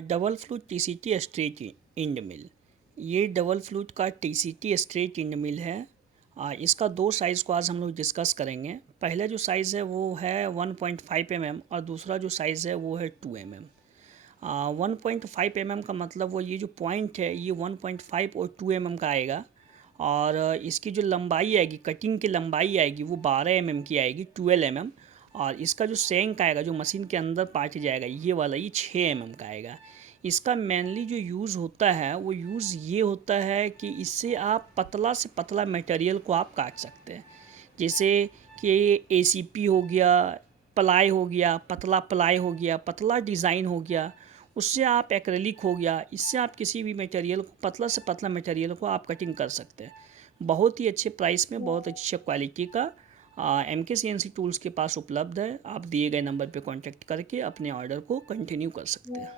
Double flute TCT straight end mill. ये double flute का TCT straight end mill है। इसका दो साइज़ को आज हम लोग डिस्कस करेंगे। पहला जो साइज़ है वो है 1.5 mm और दूसरा जो साइज़ है वो है 2 mm। 1.5 mm का मतलब वो ये जो पॉइंट है ये 1.5 और 2 mm का आएगा। और इसकी जो लंबाई आएगी, कटिंग की लंबाई आएगी वो 12 mm की आएगी, 12 mm। और इसका जो सेंक आएगा, जो मशीन के अंदर पार्ट जाएगा, ये वाला ये 6 mm का आएगा। इसका मेनली जो यूज़ होता है वो यूज़ ये होता है कि इससे आप पतला से पतला मटेरियल को आप काट सकते हैं। जैसे कि एसीपी हो गया, प्लाई हो गया, पतला प्लाई हो गया, पतला डिज़ाइन हो गया, उससे आप एक्रेलिक हो गया, इससे आप किसी भी मटेरियल को, पतला से पतला मटेरियल को आप कटिंग कर सकते हैं। बहुत ही अच्छे प्राइस में, बहुत अच्छी क्वालिटी का MK CNC टूल्स के पास उपलब्ध है। आप दिए गए नंबर पे कांटेक्ट करके अपने ऑर्डर को कंटिन्यू कर सकते हैं।